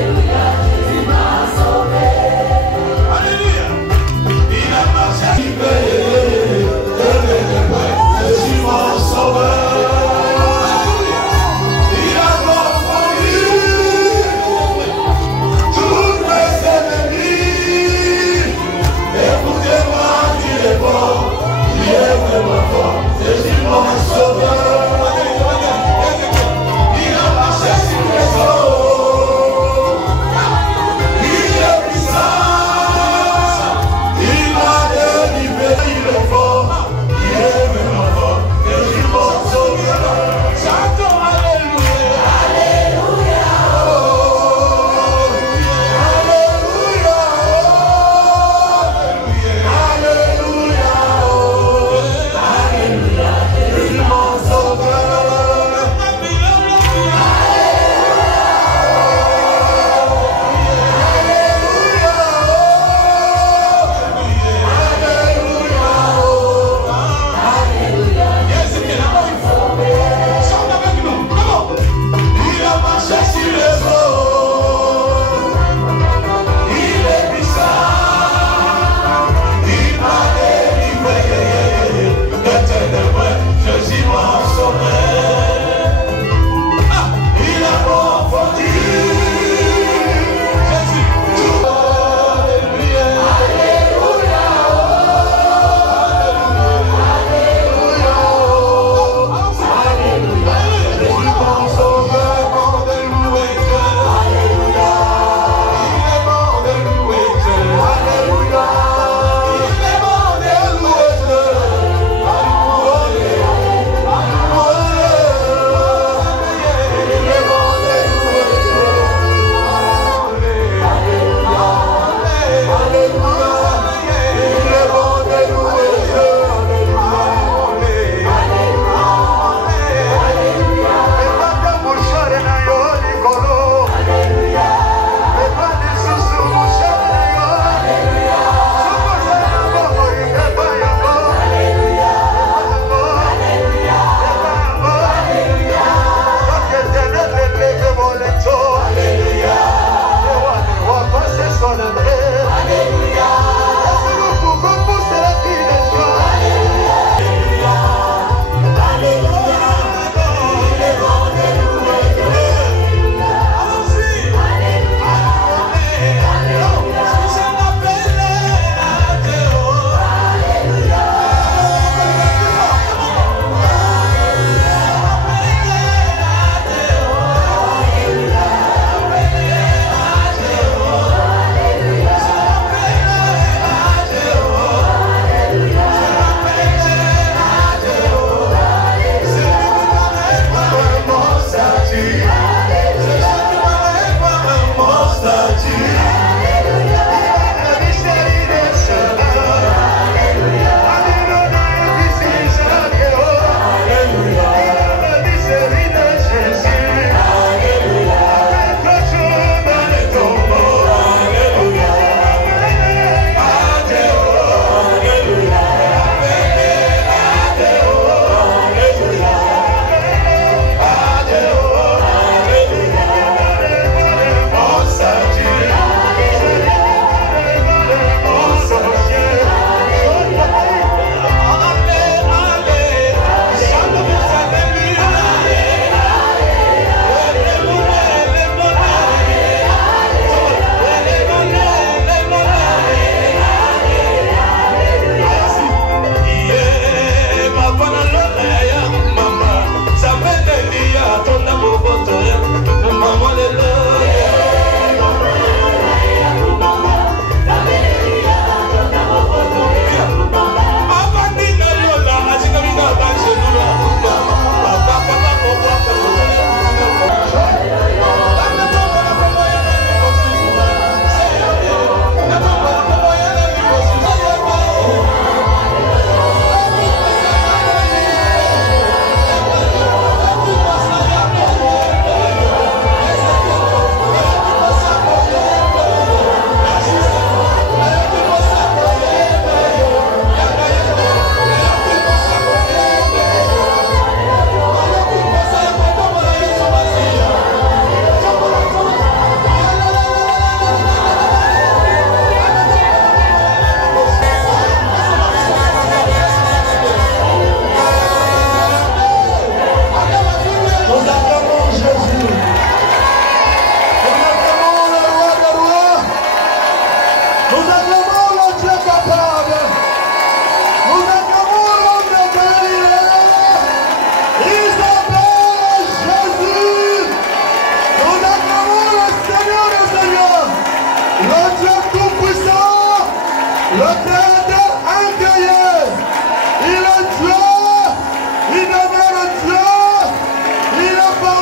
Alléluia.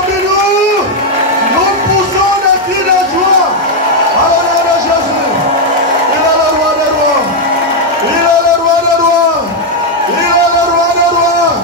parmi nous. Nous poussons des cris de joie. À l'honneur de Jésus. Il est le roi des rois. Il est le roi des rois. Il est le roi des rois.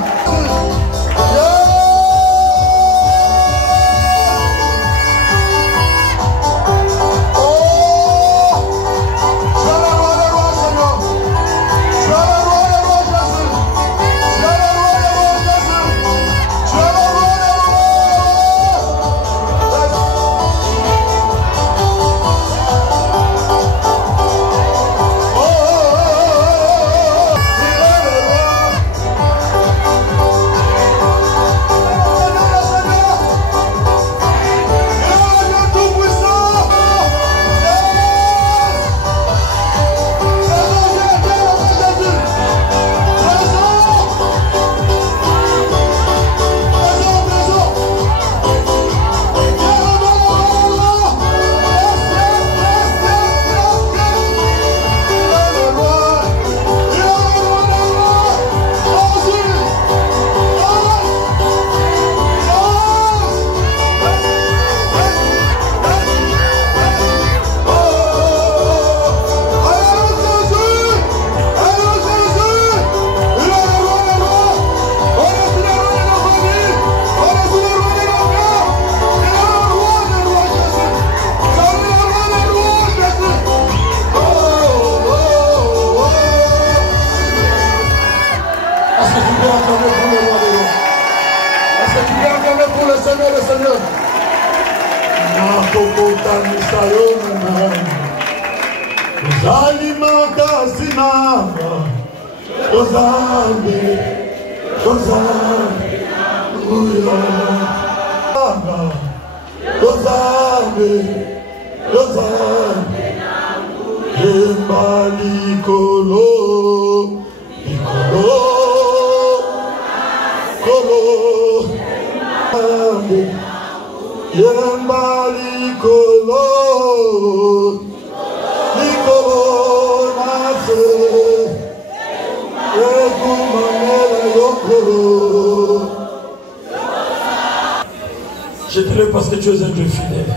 Je te lève parce que tu es un Dieu fidèle.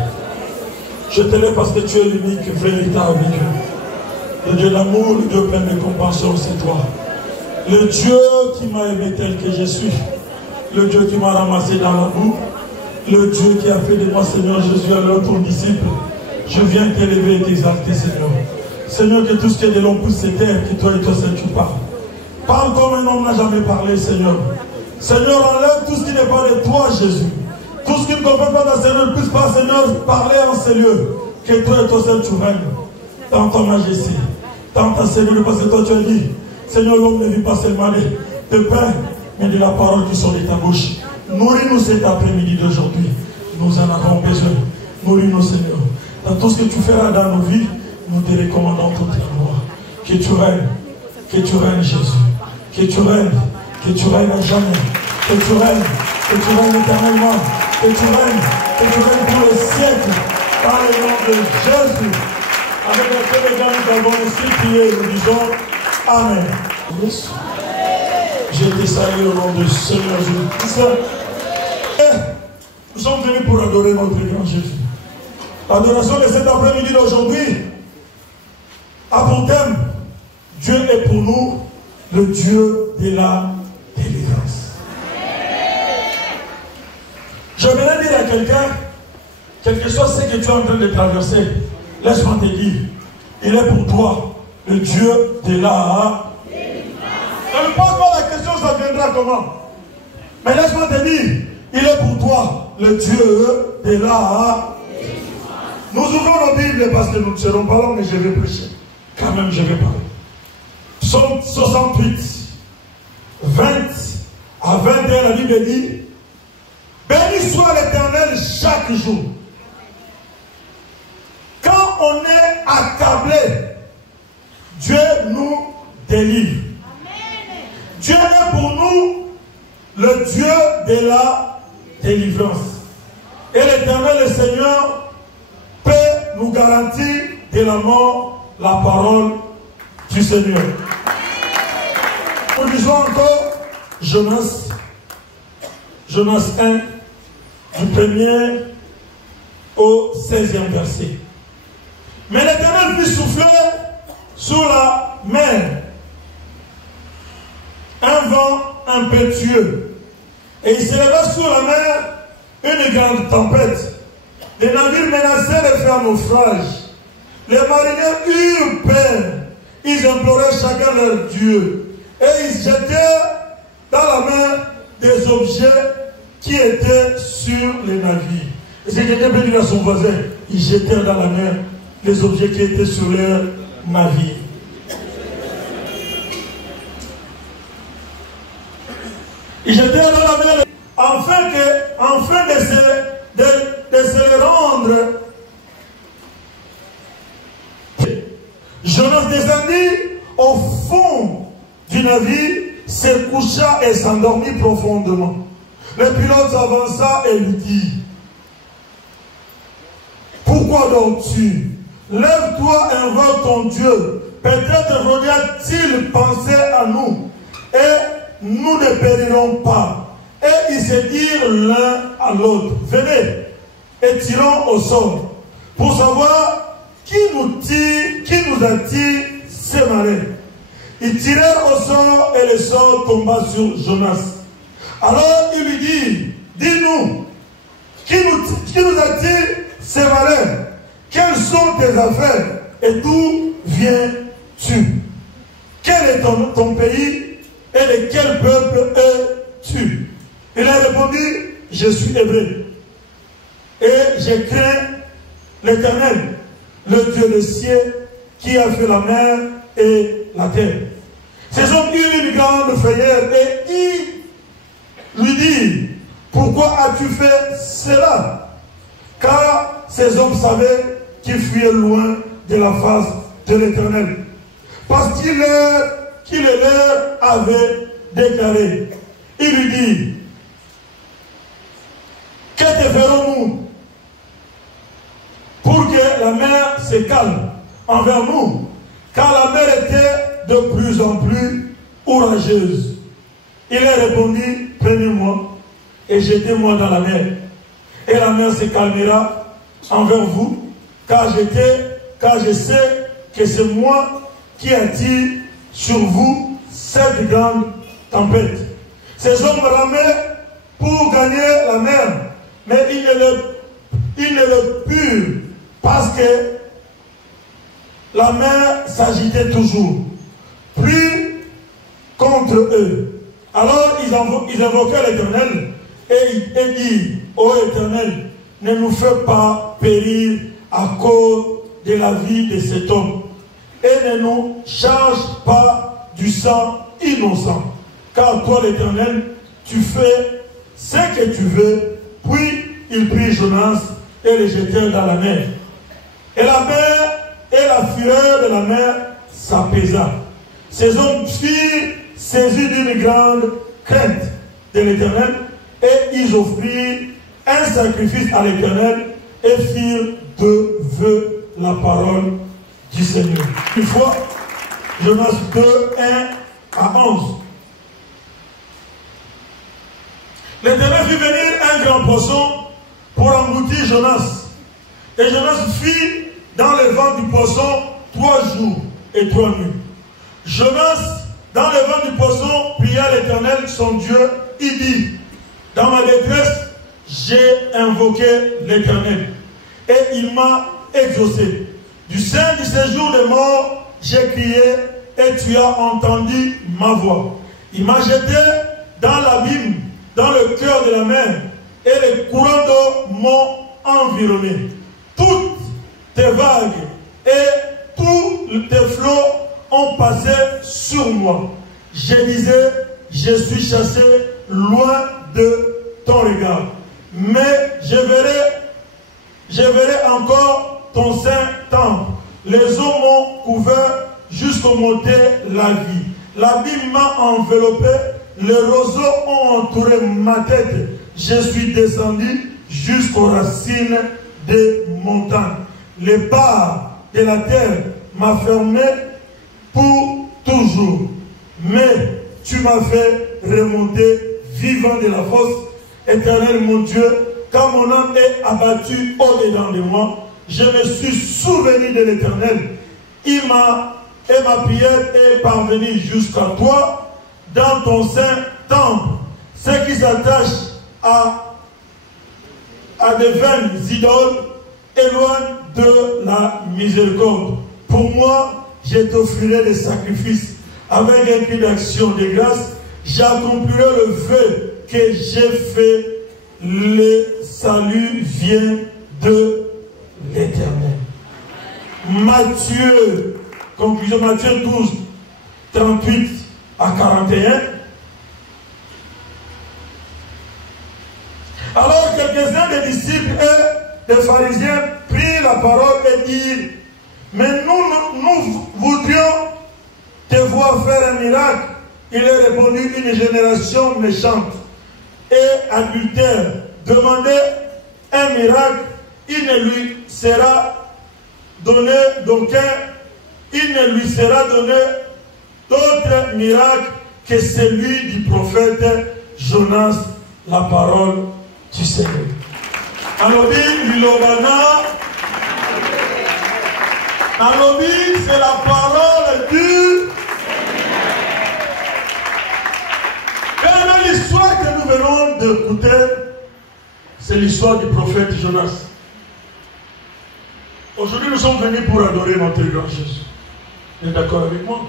Je te lève parce que tu es l'unique, véritable Dieu. Le Dieu d'amour, le Dieu plein de compassion, c'est toi. Le Dieu qui m'a aimé tel que je suis. Le Dieu qui m'a ramassé dans la boue. Le Dieu qui a fait de moi, Seigneur Jésus, alors ton disciple. Je viens t'élever et t'exalter, Seigneur. Seigneur, que tout ce qui est de l'homme puisse se taire, que toi et toi seul tu parles. Parle comme un homme n'a jamais parlé, Seigneur. Seigneur, enlève tout ce qui n'est pas de toi, Jésus. Tout ce qui ne comprend pas dans Seigneur ne puisse pas, Seigneur, parler en ces lieux. Que toi et toi seul tu règnes. Dans ta majesté. Dans ta Seigneur, parce que toi tu as dit, Seigneur, l'homme ne vit pas seulement de pain, mais de la parole qui sort de ta bouche. Nourris-nous cet après-midi d'aujourd'hui. Nous en avons besoin. Nourris-nous, Seigneur. Dans tout ce que tu feras dans nos vies, nous te recommandons toute la gloire. Que tu règnes. Que tu règnes, Jésus. Que tu règnes. Que tu règnes à jamais. Que tu règnes. Que tu règnes éternellement. Que tu règnes. Que tu règnes pour les siècles. Par le nom de Jésus. Avec laquelle les gars nous avons aussi prié. Nous disons Amen. J'ai été salué au nom du Seigneur Jésus-Christ. Nous sommes venus pour adorer notre grand Jésus. L'adoration de cet après-midi d'aujourd'hui a pour thème Dieu est pour nous le Dieu de la délivrance. Je voudrais dire à quelqu'un, quel que soit ce que tu es en train de traverser, laisse-moi te dire, il est pour toi le Dieu de la délivrance. Ne me pose pas la question, ça viendra comment. Mais laisse-moi te dire, il est pour toi le Dieu de la délivrance. Nous ouvrons nos Bibles parce que nous ne serons pas là, mais je vais prêcher. Quand même, je vais parler. Psaume 68, 20 à 21, la Bible dit, béni soit l'Éternel chaque jour. Quand on est accablé, Dieu nous délivre. Amen. Dieu est pour nous le Dieu de la délivrance. Et l'Éternel, le Seigneur, peut nous garantir de la mort la parole du Seigneur. Nous lisons encore Jonas 1, du 1er au 16e verset. Mais l'Éternel fit souffler sur la mer un vent impétueux, et il s'éleva sur la mer une grande tempête. Les navires menaçaient de faire naufrage. Les mariniers eurent peur. Ils imploraient chacun leur Dieu. Et ils jetèrent dans la mer des objets qui étaient sur les navires. Et c'est quelqu'un peut dire à son voisin, ils jetèrent dans la mer les objets qui étaient sur leurs navires. Ils jetèrent dans la mer afin de se les rendre. Jonas descendit au fond du navire, se coucha et s'endormit profondément. Le pilote s'avança et lui dit: pourquoi dors-tu? Lève-toi, invoque ton Dieu. Peut-être reviendra-t-il penser à nous, et nous ne périrons pas. Et ils se dirent l'un à l'autre: venez et tirons au sort pour savoir qui nous attire ces marées. Ils tirèrent au sort et le sort tomba sur Jonas. Alors il lui dit: dis-nous, qui nous attire ces marées? Quelles sont tes affaires et d'où viens-tu? Quel est ton pays et de quel peuple es-tu? Il a répondu: je suis hébreu et je crains l'Éternel, le Dieu des cieux qui a fait la mer et la terre. Ces hommes eurent une grande frayeur et ils lui dirent: pourquoi as-tu fait cela? Car ces hommes savaient qu'ils fuyaient loin de la face de l'Éternel, parce qu'il leur avait déclaré. Il lui dit: que te ferons-nous pour que la mer se calme envers nous? Car la mer était de plus en plus orageuse. Il leur répondit: prenez-moi et jetez-moi dans la mer, et la mer se calmera envers vous, car je sais que c'est moi qui attire sur vous cette grande tempête. Ces hommes ramaient pour gagner la mer, mais ils ne le purent, parce que la mer s'agitait toujours, plus contre eux. Alors ils invoquaient l'Éternel et dirent: ô Éternel, ne nous fais pas périr à cause de la vie de cet homme, et ne nous charge pas du sang innocent, car toi l'Éternel, tu fais ce que tu veux. Puis il prit Jonas et le jetèrent dans la mer. Et la mer et la fureur de la mer s'apaisa. Ces hommes furent saisis d'une grande crainte de l'Éternel, et ils offrirent un sacrifice à l'Éternel et firent de vœux la parole du Seigneur. Une fois, Jonas 2, 1 à 11. L'Éternel fit venir un grand poisson pour engloutir Jonas. Et Jonas fit dans le ventre du poisson 3 jours et 3 nuits. Jonas, dans le ventre du poisson, pria l'Éternel son Dieu. Il dit: dans ma détresse, j'ai invoqué l'Éternel, et il m'a exaucé. Du sein du séjour des morts, j'ai crié, et tu as entendu ma voix. Il m'a jeté dans l'abîme, dans le cœur de la mer, et les courants d'eau m'ont environné. Toutes tes vagues et tous tes flots ont passé sur moi. Je disais: je suis chassé loin de ton regard. Mais je verrai encore ton saint temple. Les eaux m'ont couvert jusqu'au monté la vie. L'abîme m'a enveloppé, les roseaux ont entouré ma tête. Je suis descendu jusqu'aux racines des montagnes. Les barres de la terre m'ont fermé pour toujours. Mais tu m'as fait remonter vivant de la fosse. Éternel mon Dieu, quand mon âme est abattue au-dedans de moi, je me suis souvenu de l'Éternel. Et ma prière est parvenue jusqu'à toi dans ton saint temple. Ceux qui s'attachent à des vaines idoles éloignent de la miséricorde. Pour moi, je t'offrirai des sacrifices avec un cri d'action de grâce. J'accomplirai le vœu que j'ai fait. Le salut vient de l'Éternel. Matthieu, conclusion, Matthieu 12, 38 à 41. Alors quelques-uns des disciples et des pharisiens prirent la parole et dirent: mais nous voudrions te voir faire un miracle. Il est répondu: une génération méchante et adultère demandez un miracle, il ne lui sera donné il ne lui sera donné d'autre miracle que celui du prophète Jonas. La parole du Seigneur. Alobi, Lilobana. Alobi, c'est la parole du Seigneur. L'histoire que nous venons d'écouter, c'est l'histoire du prophète Jonas. Aujourd'hui, nous sommes venus pour adorer notre grand Jésus. Vous êtes d'accord avec moi?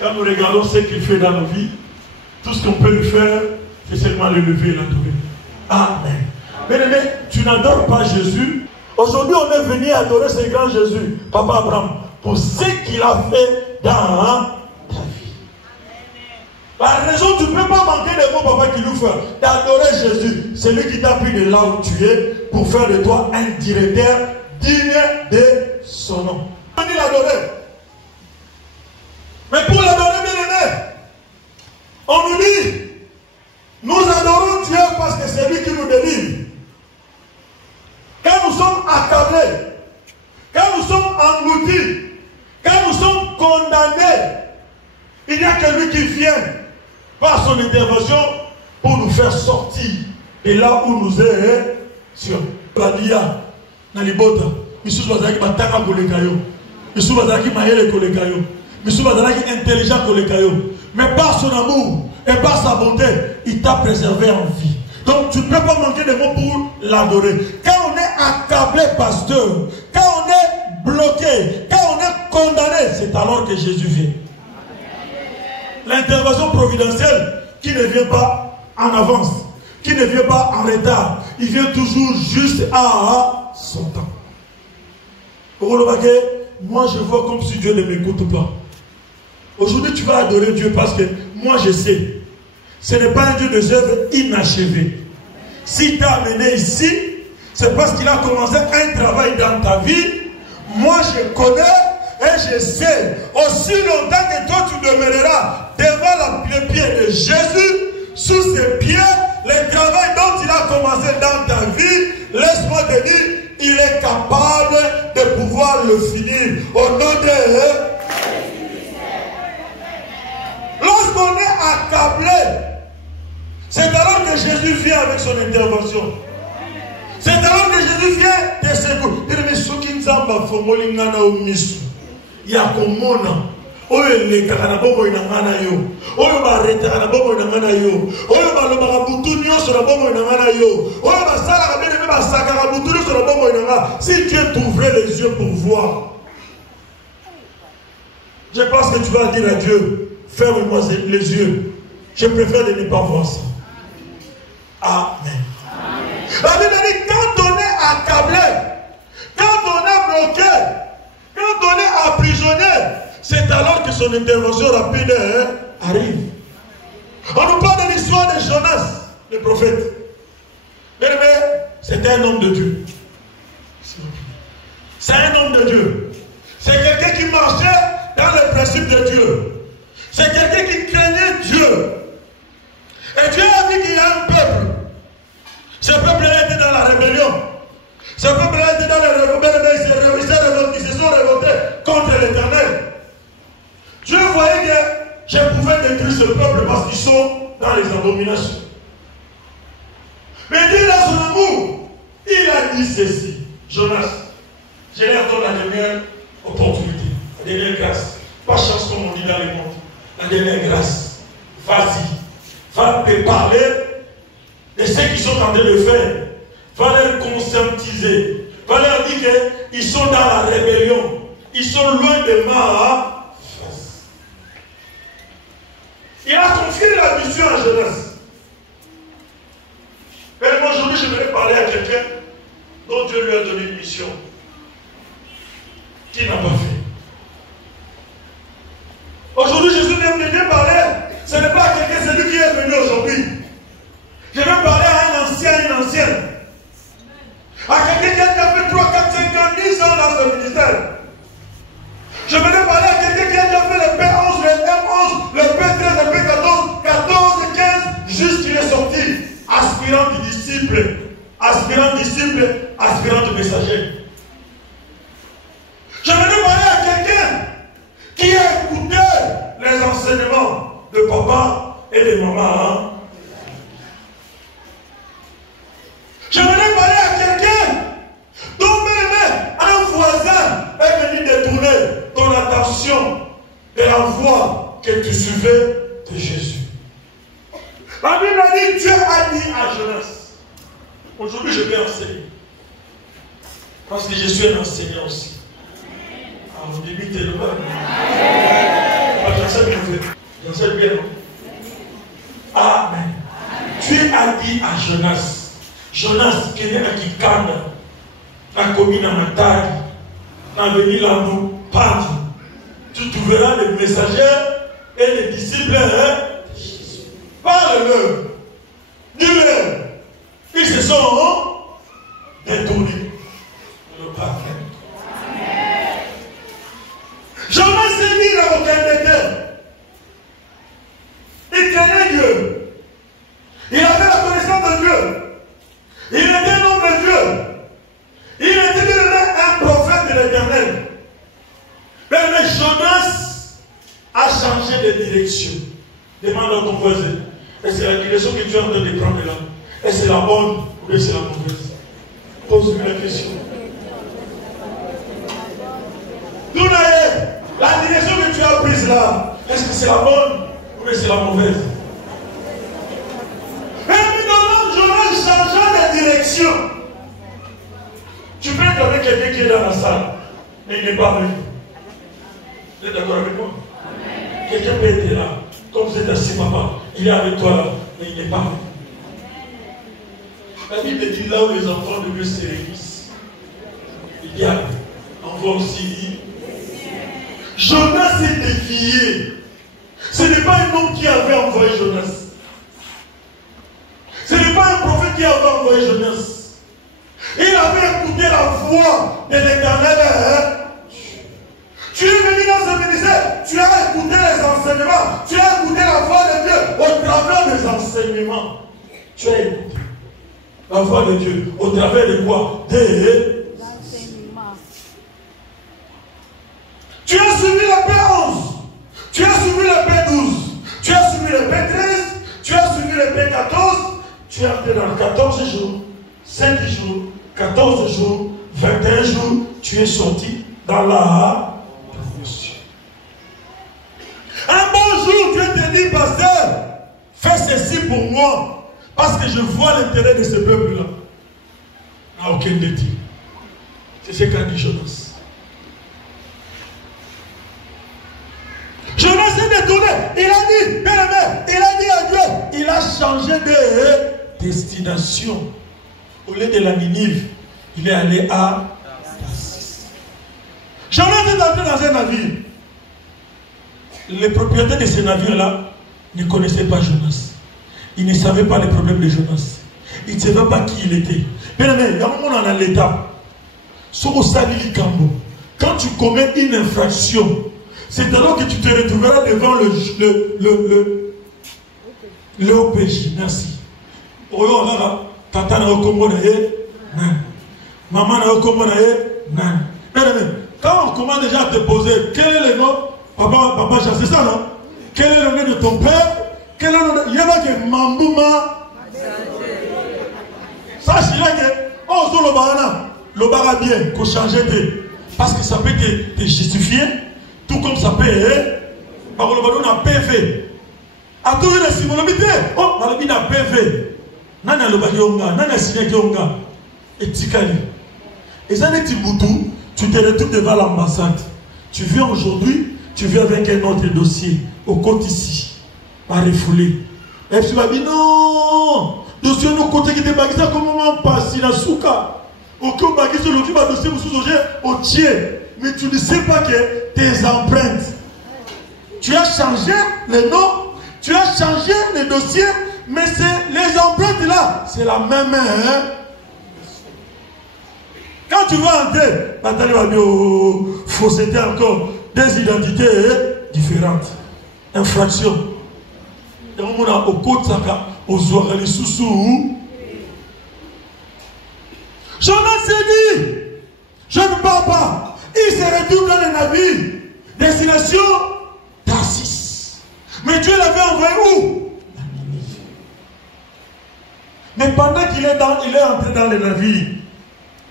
Quand nous regardons ce qu'il fait dans nos vies, tout ce qu'on peut lui faire, c'est seulement le lever et l'adorer. Amen. Mais tu n'adores pas Jésus. Aujourd'hui, on est venu adorer ce grand Jésus, Papa Abraham, pour ce qu'il a fait dans ta vie. Par raison, tu ne peux pas manquer des mots, Papa, qui nous fait d'adorer Jésus. C'est lui qui t'a pris de là où tu es pour faire de toi un directeur digne de son nom. On dit l'adorer. Mais pour l'adorer, bien aimé, on nous dit, nous adorons Dieu parce que c'est lui qui nous délivre. Quand nous sommes accablés, quand nous sommes engloutis, quand nous sommes condamnés, il n'y a que lui qui vient par son intervention pour nous faire sortir de là où nous étions. Badia, Nalibota, Missou Bazaki Bataka Kolekayo, Missou Bazaki Maele Kolekayo, Missou Bazaki intelligent Kolekayo. Mais par son amour et par sa bonté, il t'a préservé en vie. Donc tu ne peux pas manquer de mots pour l'adorer. Quand on est accablé, pasteur, quand on est bloqué, quand on est condamné, c'est alors que Jésus vient. L'intervention providentielle qui ne vient pas en avance, qui ne vient pas en retard, il vient toujours juste à son temps. Moi je vois comme si Dieu ne m'écoute pas. Aujourd'hui tu vas adorer Dieu parce que moi je sais. Ce n'est pas un Dieu de œuvres inachevées. S'il t'a amené ici, c'est parce qu'il a commencé un travail dans ta vie. Moi, je connais et je sais. Aussi longtemps que toi, tu demeureras devant les pieds de Jésus, sous ses pieds, le travail dont il a commencé dans ta vie, laisse-moi te dire, il est capable de pouvoir le finir. Au nom de... Lorsqu'on est accablé, c'est alors que Jésus vient avec son intervention. C'est alors que Jésus vient te secourir. Il dit, ceux qui n'ont fongoli ngana au misu, yakomona, oyo le kakana bobo inangana yo, oyo ba reta kana bobo inangana yo, oyo ba loba kabutu nyoso na bobo inangana yo, oyo ba sala kabene ba saka kabutu nyoso na bobo inangana. Si Dieu t'ouvrait les yeux pour voir, je pense que tu vas dire à Dieu, ferme-moi les yeux. Je préfère de ne pas voir ça. Amen. La Bible dit, quand on est accablé, quand on est bloqué, quand on est emprisonné, c'est alors que son intervention rapide arrive. On nous parle de l'histoire de Jonas, le prophète. Mais c'était un homme de Dieu. C'est un homme de Dieu. C'est quelqu'un qui marchait dans les principes de Dieu. C'est quelqu'un qui craignait Dieu. Et Dieu a dit qu'il y a un peuple. Ce peuple-là était dans la rébellion. Ce peuple-là était dans la rébellion. Ils se sont révoltés contre l'Éternel. Dieu voyait que je pouvais détruire ce peuple parce qu'ils sont dans les abominations. Mais Dieu, dans son ceci. Jonas, je leur donne la dernière opportunité, la dernière grâce. Pas chance comme on dit dans le monde. La dernière grâce. Vas-y. Va te parler de ce qu'ils sont en train de faire. Va leur conscientiser. Va leur dire qu'ils sont dans la rébellion. Ils sont loin de ma face. Il a confié la mission à Jonas. Mais aujourd'hui, je voudrais parler à quelqu'un dont Dieu lui a donné une mission qu'il n'a pas fait. Aujourd'hui, Jésus vient de parler. Ce n'est pas quelqu'un, c'est lui qui est venu aujourd'hui. Je vais parler à un ancien, une ancienne. À quelqu'un qui a fait 3, 4, 5 ans, 10 ans dans ce ministère. Je vais parler à quelqu'un qui a déjà fait le P11, le M11, le P13, le P14, 14, 15, juste qu'il est sorti. Aspirant de disciple, aspirant de disciple, aspirant de messager. Je vais parler à quelqu'un qui a écouté les enseignements de papa et de maman. Je voulais parler à quelqu'un dont même un voisin est venu détourner ton attention de la voie que tu suivais de Jésus. La Bible a dit, Dieu a dit à Jonas. Aujourd'hui, je vais enseigner. Parce que je suis un enseignant aussi. Ah, vous débutez le même. J'enseigne bien. J'enseigne bien. Amen. Dieu a dit à Jonas. Jonas, qui est à Kikanda, la commune à Matari, dans venu là nous parle. Tu trouveras les messagers et les disciples. Parle-leur. Dis-leur. Ils se sont détournés. Le parfait. Jonas s'est mis dans aucun terre. Il craignait Dieu. Il avait la connaissance de Dieu. Il était un homme de Dieu. Il était devenu un prophète de l'Éternel. Mais Jonas a changé de direction. Demande à ton voisin. Et c'est la direction que tu es en train de prendre là. Et c'est la bonne ou c'est la mauvaise? Pose-lui la question. La direction que tu as prise là, est-ce que c'est la bonne ou c'est la mauvaise? Mais maintenant, Jonas changeant de direction. Tu peux être avec quelqu'un qui est dans la salle, mais il n'est pas venu. Vous êtes d'accord avec moi? Quelqu'un peut être là, comme vous êtes assis, papa, il est avec toi là, mais il n'est pas venu. La Bible dit là où les enfants de Dieu se réunissent, il y a, on voit aussi. Jonas s'est dévié. Ce n'est pas un homme qui avait envoyé Jonas. Ce n'est pas un prophète qui avait envoyé Jonas. Il avait écouté la voix de l'Éternel. Tu es venu dans ce ministère, tu as écouté les enseignements, tu as écouté la voix de Dieu au travers des enseignements. Tu as écouté la voix de Dieu au travers de quoi? Des enseignements. Tu as suivi le P11, tu as suivi le P12, tu as suivi le P13, tu as suivi le P14, tu es entré dans 14 jours, 5 jours, 14 jours, 21 jours, tu es sorti dans la promotion. Un bon jour, Dieu te dit, pasteur, fais ceci pour moi, parce que je vois l'intérêt de ce peuple-là. À aucun défi. C'est ce qu'a dit Jonas. Jonas s'est détourné. Il a dit, bien aimé, il a dit à Dieu, il a changé de destination. Au lieu de la Ninive, il est allé à Tarsis. Jonas est entré dans un navire. Les propriétaires de ce navire-là ne connaissaient pas Jonas. Ils ne savaient pas les problèmes de Jonas. Ils ne savaient pas qui il était. Bien aimé, il y a un moment dans l'état. Quand tu commets une infraction, c'est alors que tu te retrouveras devant le OPJ. Merci. Oyo là, tata na okombo na ye, maman na okombo na ye, nan. Quand on commence déjà à te poser, quel est le nom? Papa, c'est ça, non? Quel est le nom de ton père? Quel est le nom de... Il y a que Mambouma. Sache là que, oh, le bar bien, qu'on change de. Parce que ça peut te justifier, tout comme ça peut par le ballon à PV. A tout le simulomité, oh, malabine à PV. Nana le bagionga, nana signé yonga. Et tikali. Et ça n'est Tiboutou, tu te retrouves devant l'ambassade. Tu viens aujourd'hui, tu viens avec un autre dossier, au côté ici, à refouler. Et tu vas dire non, dossier au côté qui te bagage, comment on passe, il a souka. Aucun bagage sur le dossier, vous sous au tiers. Mais tu ne sais pas que tes empreintes. Tu as changé les noms, tu as changé les dossiers, mais c'est les empreintes là, c'est la même. Hein? Quand tu vas entrer, Nathalie va dire, oh, fausseté encore, des identités différentes. Infraction. Et on a au côté de ça, aux oreilles sous. Jonas s'est dit, je ne pars pas. Il se retrouve dans les navires. Destination Tarsis. Mais Dieu l'avait envoyé où? À Ninive. Mais pendant qu'il est entré dans les navires,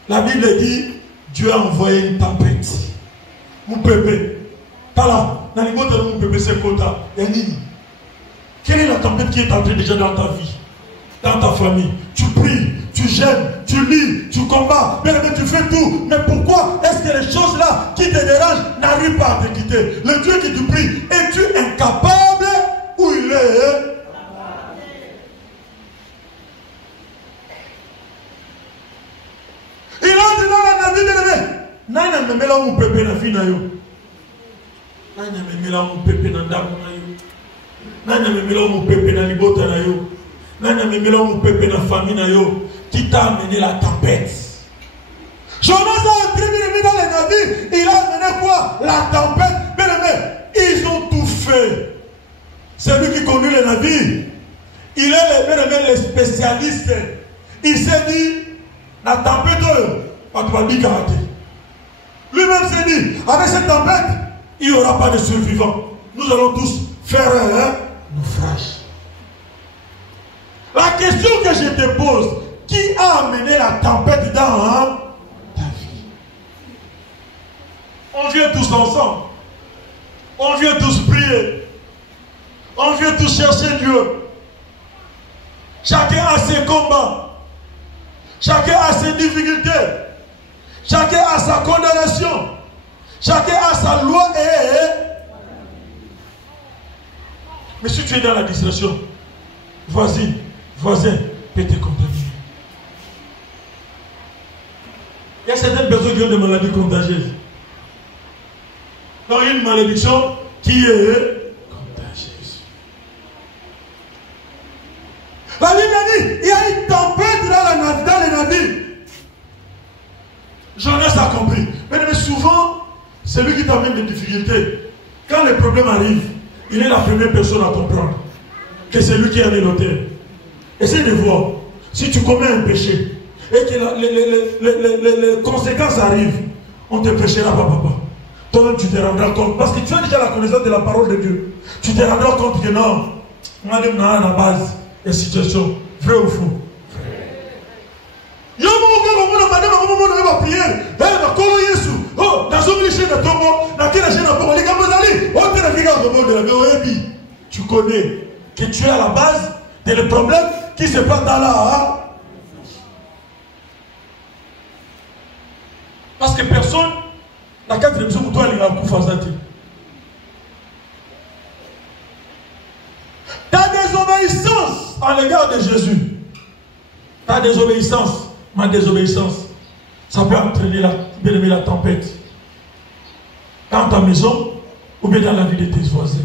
la Bible dit, Dieu a envoyé une tempête. Mon pépé. Pas là. Dans les mots de mon pépé, c'est Kota. Quelle est la tempête qui est entrée déjà dans ta vie? Dans ta famille? Tu pries, tu gênes, tu lis, tu combats, mais tu fais tout. Mais pourquoi est-ce que les choses là qui te dérangent n'arrivent pas à te quitter? Le Dieu qui te prie, es-tu incapable ou il est? Il entre dans la vie de l'année. Nana me met là mon pépé na vie na yo. Nana me met là mon pépé na ndamo na yo. Nana me met là mon pépé na libota na yo. Nana me met là mon pépé na famille na yo. Qui t'a amené la tempête? Jonas a entré dans les navires. Il a amené quoi? La tempête. Mais ils ont tout fait. C'est lui qui conduit les navires. Il est le spécialiste. Il s'est dit, la tempête, pas de karaté. Lui-même s'est dit, avec cette tempête, il n'y aura pas de survivants. Nous allons tous faire un naufrage. La question que je te pose, qui a amené la tempête dans ta vie? On vient tous ensemble. On vient tous prier. On vient tous chercher Dieu. Chacun a ses combats. Chacun a ses difficultés. Chacun a sa condamnation. Chacun a sa loi Mais si tu es dans la distraction, voisin peut te contaminer. Il y a certaines personnes qui ont des maladies contagieuses. Donc il y a une malédiction qui est contagieuse. La Bible dit, il y a une tempête dans les navires. Jonas a compris. Mais souvent, c'est lui qui t'amène des difficultés. Quand les problèmes arrivent, il est la première personne à comprendre que c'est lui qui a l'auteur. Essaye de voir. Si tu commets un péché et que les conséquences arrivent, on ne te péchera pas, papa. Toi-même, tu te rendras compte. Parce que tu as déjà la connaissance de la parole de Dieu. Tu te rendras compte que non, on a la base des situations. Vrai ou faux? Tu connais que tu es à la base des problèmes qui se passent dans la. Parce que personne n'a qu'à dire pour toi, il a coup face à toi. Ta désobéissance à l'égard de Jésus. Ta désobéissance, ma désobéissance, ça peut entraîner la tempête. Dans ta maison ou bien dans la vie de tes voisins.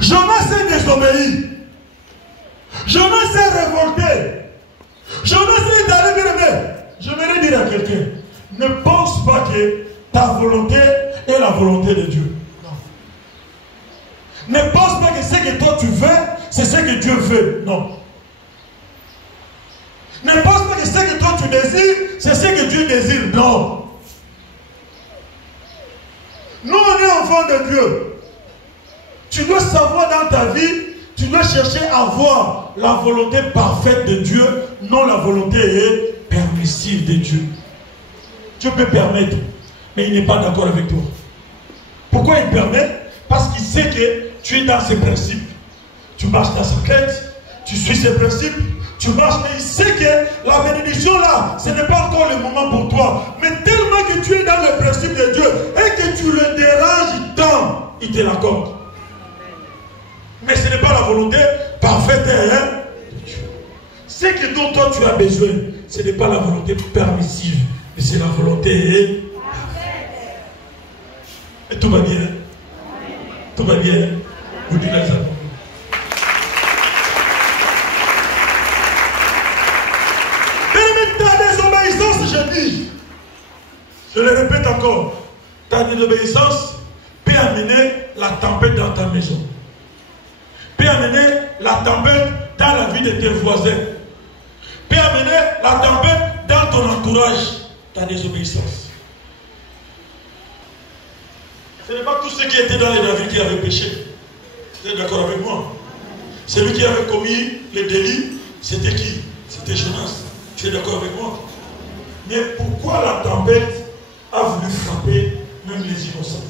Jonas s'est désobéi. Jonas s'est révolté. Jonas s'est allé bien. Je voudrais dire à quelqu'un, ne pense pas que ta volonté est la volonté de Dieu. Non. Ne pense pas que ce que toi tu veux, c'est ce que Dieu veut. Non. Ne pense pas que ce que toi tu désires, c'est ce que Dieu désire. Non. Nous, on est enfants de Dieu. Tu dois savoir dans ta vie, tu dois chercher à voir la volonté parfaite de Dieu, non la volonté personnelle. permissive de Dieu. Dieu peut permettre, mais il n'est pas d'accord avec toi. Pourquoi il permet? Parce qu'il sait que tu es dans ses principes. Tu marches dans sa quête, tu suis ses principes, tu marches, mais il sait que la bénédiction là, ce n'est pas encore le moment pour toi. Mais tellement que tu es dans le principe de Dieu et que tu le déranges, il te l'accorde. Mais ce n'est pas la volonté parfaite de Dieu. Ce que dont toi tu as besoin, ce n'est pas la volonté permissive, mais c'est la volonté parfaite. Et tout va bien. Tout va bien. Vous dites ça. Je le répète encore, ta désobéissance peut amener la tempête dans ta maison, peut amener la tempête dans la vie de tes voisins, peut amener la tempête dans ton entourage, ta désobéissance. Ce n'est pas tout ce qui était dans les David qui avait péché. Vous êtes d'accord avec moi? Celui qui avait commis le délit, c'était qui? C'était Jonas. Tu es d'accord avec moi? Mais pourquoi la tempête a voulu frapper même les innocents?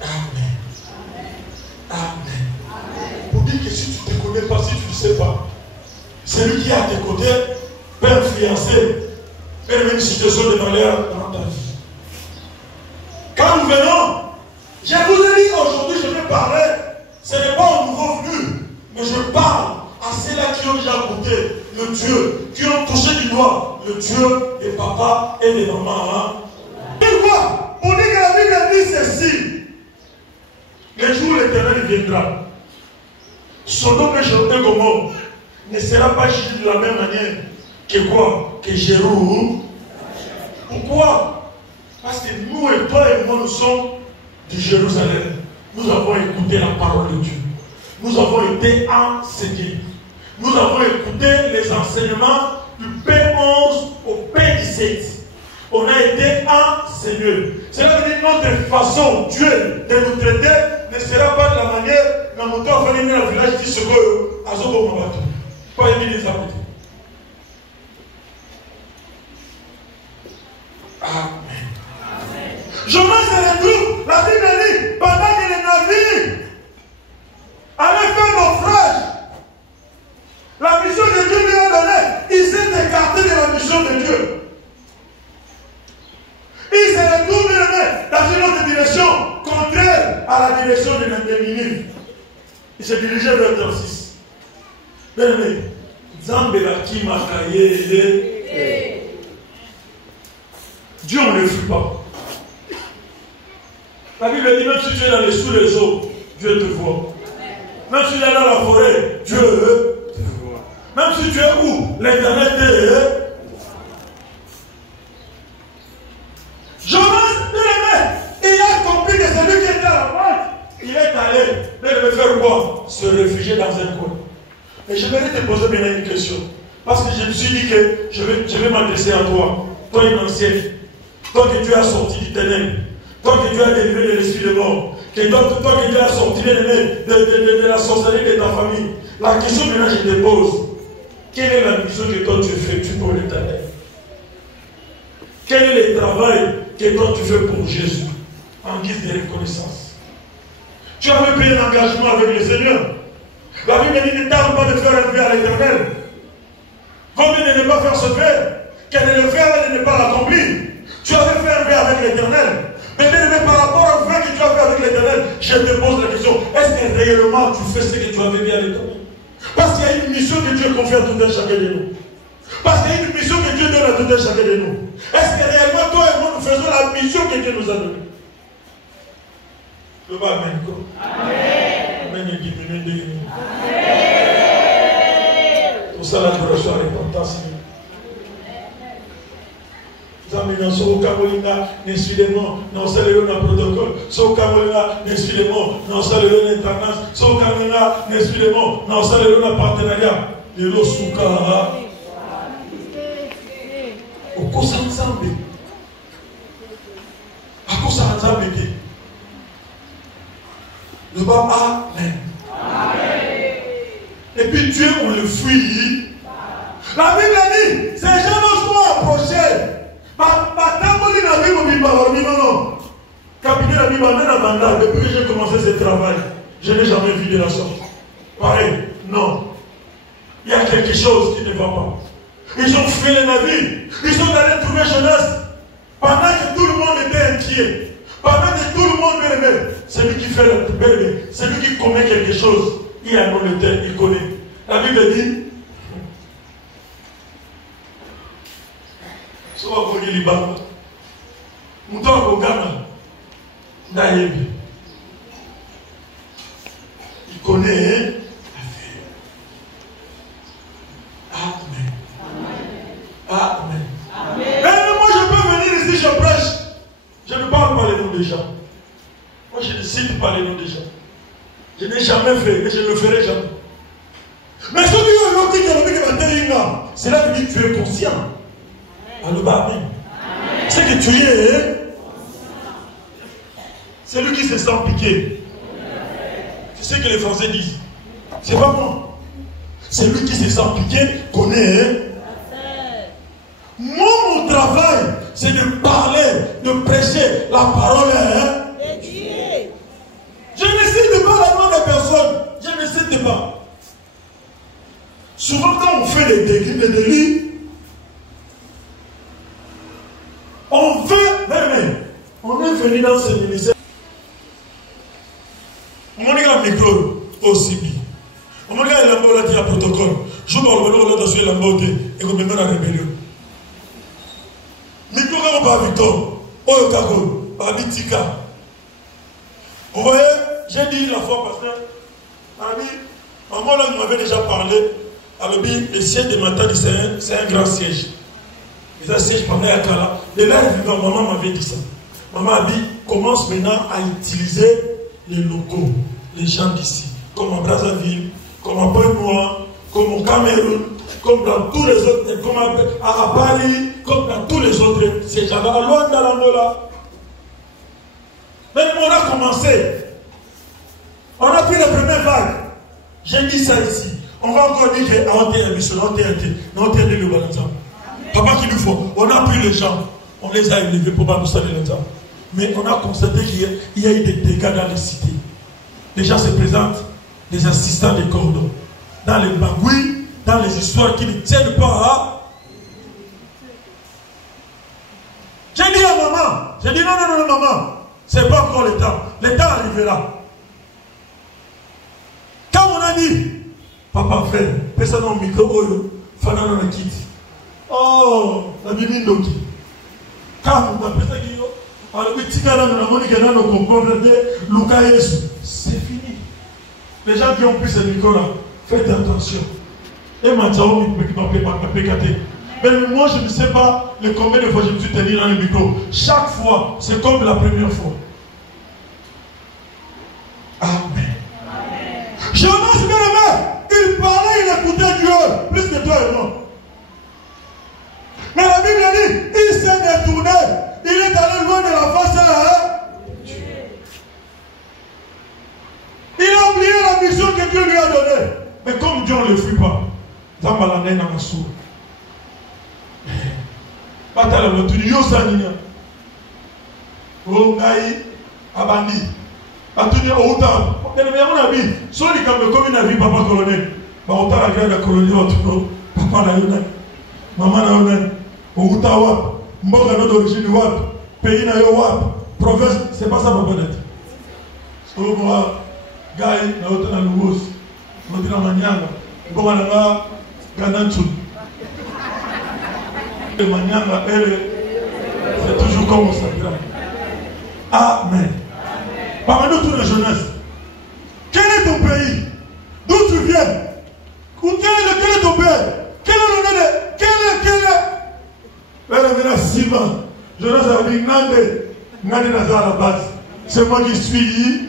Amen. Amen. Pour dire que si tu ne te connais pas, si tu ne sais pas, celui qui est à tes côtés peut influencer même une situation de malheur dans ta vie. Quand nous venons, je vous ai dit aujourd'hui, je vais parler, ce n'est pas un nouveau venu, mais je parle à ceux-là qui ont déjà goûté le Dieu, qui ont touché du doigt le Dieu des papas et des mamans. Pourquoi? Pour dire que la Bible dit ceci. Le jour où l'Éternel viendra, Sodome et Gomorrhe ne sera pas jugé de la même manière que quoi? Que Jérusalem. Pourquoi? Parce que nous et toi et moi, nous sommes de Jérusalem. Nous avons écouté la parole de Dieu. Nous avons été enseignés. Nous avons écouté les enseignements du P11 au P17. On a été enseignés. Cela veut dire que notre façon, Dieu, de nous traiter ne sera pas de la manière dont nous avons fait dans le village de Secoyo, à Zobomabato. Pas aimer les arbitres. Amen. Jonas se retrouve, la Bible dit, pendant que les navires allaient faire naufrage, la mission de Dieu lui a donné, il s'est écarté de la mission de Dieu. Il se retrouve dans une autre direction, contraire à la direction de Ninive. Il se dirigeait vers Tarsis. Bien aimé, Zambela qui m'a caillé. Dieu, on ne le fuit pas. La Bible dit, même si tu es dans les sous les eaux, Dieu te voit. Même si tu es dans la forêt, Dieu te voit. Même si tu es où, l'Éternel te. Jonas, il a compris que celui qui était à la porte, il est allé. Mais il veut faire quoi? Se réfugier dans un coin. Et je vais te poser maintenant une question. Parce que je me suis dit que je vais m'adresser à toi. Toi, une ancienne. Toi que tu as sorti du ténèbre. Toi que tu as délivré de l'esprit de mort. Toi que tu as sorti de la sorcellerie de ta famille. La question maintenant je te pose. Quelle est la mission que toi tu effectues pour l'Éternel? Quel est le travail que toi tu fais pour Jésus en guise de reconnaissance? Tu avais pris un engagement avec le Seigneur. La Bible dit ne tarde pas de faire un vœu à l'Éternel. Vaut mieux de ne pas faire ce vœu que de le faire et de ne pas l'accomplir. Tu avais fait un vœu avec l'Éternel. Mais par rapport au vœu que tu as fait avec l'Éternel, je te pose la question, est-ce que réellement tu fais ce que tu avais dit à l'Éternel? Parce qu'il y a une mission que Dieu confie à tout un chacun de nous. Parce qu'il y a une mission que Dieu donne à tout un chacun de nous. Est-ce que réellement toi et moi nous faisons la mission que Dieu nous a donnée? Le bas, amen. Amen. Amen. Amen. Pour ça, l'adoration à repentance. Non, so Kamolina, n'excusez-moi, non, c'est le protocole. So Kamolina, n'excusez-moi, non, c'est le internat. So Kamolina, n'excusez-moi, non, c'est le partenariat. Le Losuka. Au Kosa Nzambe. À Kosa Nzambe. Le bas, amen. Et puis Dieu, on le fuit. La Bible dit, ces gens ne sont approchés. Non. Capitaine la Bible, depuis que j'ai commencé ce travail, je n'ai jamais vu de la sorte. Pareil, non. Il y a quelque chose qui ne va pas. Ils ont fait les navires. Ils sont allés trouver jeunesse. Pendant que tout le monde était inquiet. Pendant que tout le monde aimait. Celui qui fait le bébé, celui qui commet quelque chose, il a le terre, il connaît. La Bible dit, soit pour les Liban, nous avons Ghana, Naïbi. Il connaît l'affaire. Amen. Amen. Amen. Mais moi je peux venir ici, je prêche. Je ne parle pas les noms des gens. Moi je ne cite pas les noms des gens. Je n'ai jamais fait et je ne le ferai jamais. Mais ce qui est c'est là que tu es conscient. Amen. C'est que tu es. C'est lui qui se sent piqué. C'est ce que les Français disent. C'est pas moi. C'est lui qui se sent piqué connaît. Moi, mon travail, c'est de parler, de prêcher la parole. Je ne cite pas la nom de personne. Je ne cite pas. Souvent, quand on fait des délits, on est venu dans ce ministère. On a un micro aussi bien. On a un protocole. Je vais vous dire que la beauté et qu'on me met en rébellion. Micro comme pas Victor, Oyokako, Babitika. Vous voyez, j'ai dit la fois parce que maman là nous avait déjà parlé. Alors, le siège de Matadi, c'est un grand siège. C'est un siège pendant la Kala. De là, maman m'avait dit ça. Maman a dit, commence maintenant à utiliser les locaux, les gens d'ici, comme à Brazzaville, comme à Pointe-Noire, comme au Cameroun, comme dans tous les autres, comme à Paris, comme dans tous les autres sièges. À loin de l'Angola. Mais on a commencé. On a pris la première vague. J'ai dit ça ici. On va encore dire qu'on a été le bon exemple. Papa qu'il nous faut. On a pris les gens. On les a élevés pour pas nous saluer l'exemple. Mais on a constaté qu'il y a eu des dégâts dans les cités. Les gens se présentent, des assistants de cordons, dans les magouilles, dans les histoires qui ne tiennent pas à. J'ai dit à maman, j'ai dit non, maman, c'est pas encore le temps. Le temps arrivera. Quand on a dit, papa frère, personne dans le micro, Fana dans la kit. Oh, la Bible Ndoki. Quand on a fait ça, c'est fini. Les gens qui ont pris ce micro-là, faites attention. Et maintenant, mais moi, je ne sais pas combien de fois je me suis tenu dans le micro. Chaque fois, c'est comme la première fois. Amen. Jonas, il parlait, il écoutait Dieu, plus que toi et moi. Mais la Bible dit, il s'est détourné. Il est allé loin de la face de Dieu. Il a oublié la mission que Dieu lui a donnée. Mais comme Dieu ne le fuit pas, Zambalane n'a pas sourd. Batala l'autre, Yosanina. Ongaï, Abandi. Atuni Outa. Mais mon ami, soit il comme une avis, papa colonel. Mais on t'a la colonie, papa la Yonan. Maman la Yonan. Outa Wap. Mboga d'origine Wap. Pays na yo Wap. Province, c'est pas ça, papa net. So, moi, Gaï, na Outa na Lugos. Modina Manyanga. Mboga na Ganantu. Le Manyanga, c'est toujours comme on s'appelle. Amen. Parmi nous, toute la jeunesse, quel est ton pays? D'où tu viens? Quel est ton père? Quel est le nom de... Quel est... Jeunesse a dit, Nande Nazar à la base. C'est moi qui suis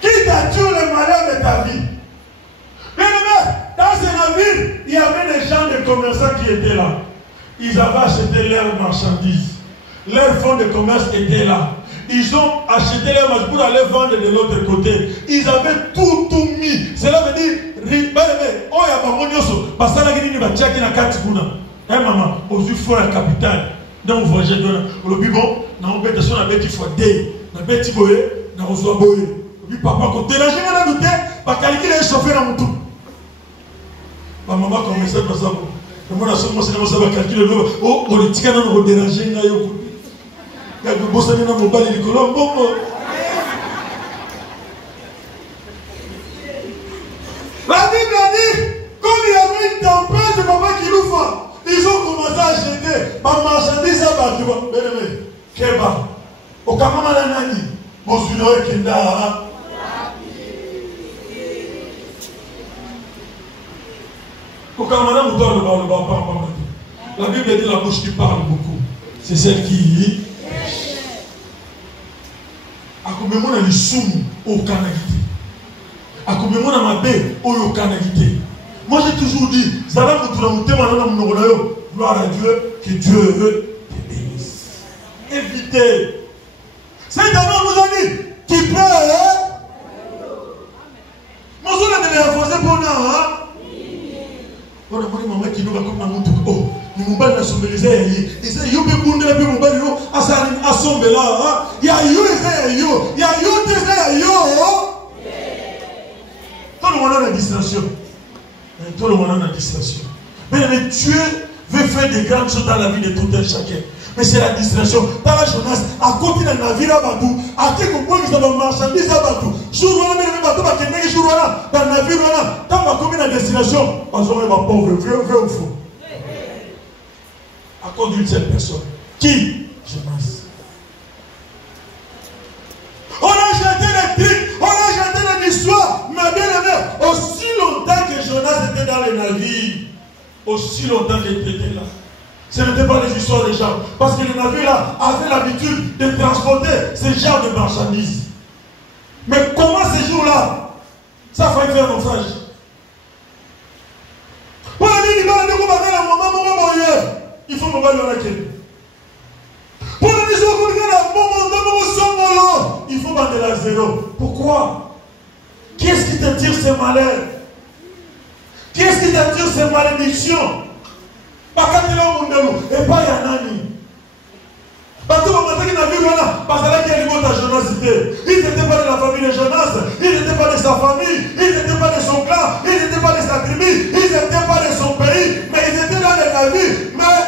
qui t'a tué le malheur de ta vie? Dans ce navire, il y avait des gens de commerçants qui étaient là. Ils avaient acheté leurs marchandises. Leur fonds de commerce était là. Ils ont acheté leurs marchandises pour aller vendre de l'autre côté. Ils avaient tout mis. aux fois la capitale. Dans le voyage, le bibon, dans l'obédition, on a bêti fois D, on a bêti boé, on a reçu boé. Et puis papa, quand tu déranges, on a douté, parce qu'il est chauffé dans mon tout. Ma maman, quand on me sait pas ça, moi, je suis calculer. Oh, on est tika dans le déranger, il y a des bosses dans mon bal et les colons. La Bible a dit, comme il y avait une tempête de papa qui nous fait, ils ont commencé à acheter par marchandises à battre. Bien aimé, Keba, au Kamama Nani, mon suno et Kenda. La Bible dit la bouche qui parle beaucoup, c'est celle qui a combien de monde soum au Canagité. A combien de monde ma baie au Canagité. Moi j'ai toujours dit, gloire à Dieu, que Dieu te bénisse. Évitez. C'est d'abord nous a dit, qui pleure, nous allons les renforcer pour nous. On a dit maman qui nous va comme un oh, nous va nationaliser. Il dit, yo be bundela be mobile yo assemble là. Ya yo yo. Tout le monde a la distraction. Tout le monde a la distraction. Mais Dieu veut faire des grandes choses dans la vie de tout un chacun. Mais c'est la distraction. Dans la jeunesse, à côté de la vie à Badou, à qui qu'on voit qu'ils ont marchandise à Badou. Jour là, mais Badou va gagner jour là, dans la vie là, quand on va commettre la destination, parce qu'on est pauvre, vrai ou faux. À cause d'une seule personne. Qui? Jeunesse. On a jeté les trucs, on a jeté l'histoire, mais bien aimé, aussi longtemps que Jonas était dans les navires, aussi longtemps qu'il était là. Ce n'était pas les histoires des gens. Parce que les navires là avaient l'habitude de transporter ce genre de marchandises. Mais comment ces jours-là, ça a failli faire naufrage? Pour la vie, il faut me voir le laquelle. Pour la vie, il faut battre la zéro. Pourquoi? Qu'est-ce qui te tire ce malheur? Qu'est-ce qui te tire ces malédictions? Et pas y a nani. Parce que ils n'étaient pas de la famille de Jonas, ils n'étaient pas de sa famille, ils n'étaient pas de son clan, ils n'étaient pas de sa tribu, ils n'étaient pas de son pays, mais ils étaient dans les navires. Mais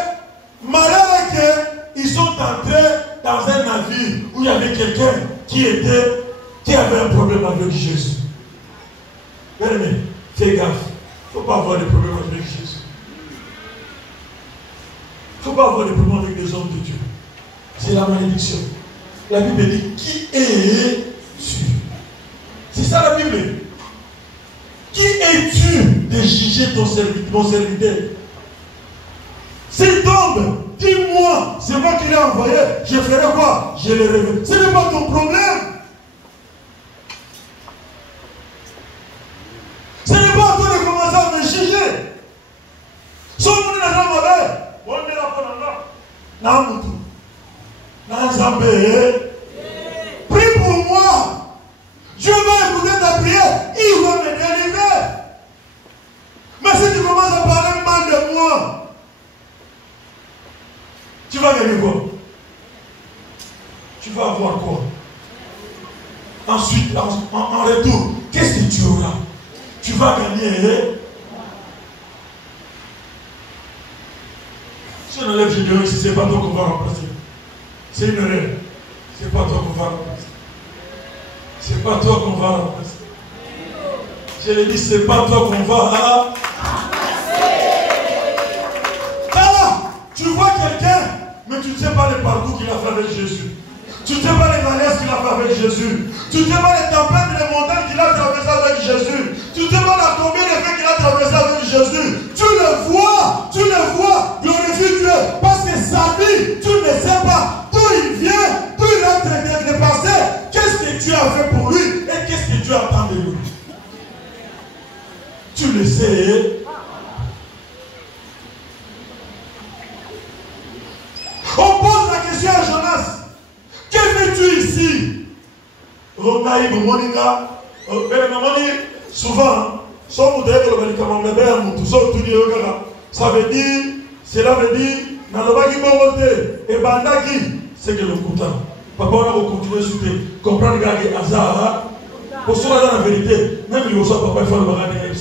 malheur est qu'ils sont entrés dans un navire où il y avait quelqu'un qui avait un problème avec Jésus. Bien aimé, fais gaffe, il ne faut pas avoir de problème avec Jésus. Il ne faut pas avoir des problèmes avec des hommes de Dieu. C'est la malédiction. La Bible dit, qui es-tu? C'est ça la Bible. Qui es-tu de juger ton serviteur? Cet homme, dis-moi, c'est moi qui l'ai envoyé, je ferai quoi? Je l'ai révélé. Ce n'est pas ton problème. Ce n'est pas à toi de commencer à me juger. Son monde est dans ma main. On est là pour l'en prie pour moi. Dieu va écouter ta prière. Il va me délivrer. Mais si tu commences à parler mal de moi, tu vas gagner quoi? Tu vas avoir quoi? Ensuite, en retour, qu'est-ce que tu auras? Tu vas gagner. Si on enlève Gédéon ici, ce n'est pas toi qu'on va remplacer. C'est une erreur. Ce n'est pas toi qu'on va remplacer. Ce n'est pas toi qu'on va remplacer. Je l'ai dit, ce n'est pas toi qu'on va remplacer. Ah, tu vois quelqu'un, mais tu ne sais pas le parcours qu'il a fait avec Jésus. Tu ne sais pas les malaises qu'il a fait avec Jésus. Tu ne sais pas les tempêtes et les montagnes qu'il a traversées avec Jésus. Tu ne sais pas la combien de faits qu'il a traversé avec Jésus. Tu le vois, glorifie Dieu. Parce que sa vie, tu ne sais pas d'où il vient, d'où il a traité le passé. Qu'est-ce que Dieu a fait pour lui et qu'est-ce que Dieu attend de lui. Tu le sais. On pose la question à Jonas. Que fais-tu ici? Souvent, ça veut dire, cela veut dire, Nalobaki Morote, et Bandaki, c'est que le Kouta. Papa, on a continué sur comprendre que hasard. Pour cela, dans la vérité, même il y a papa, il faut le regarder.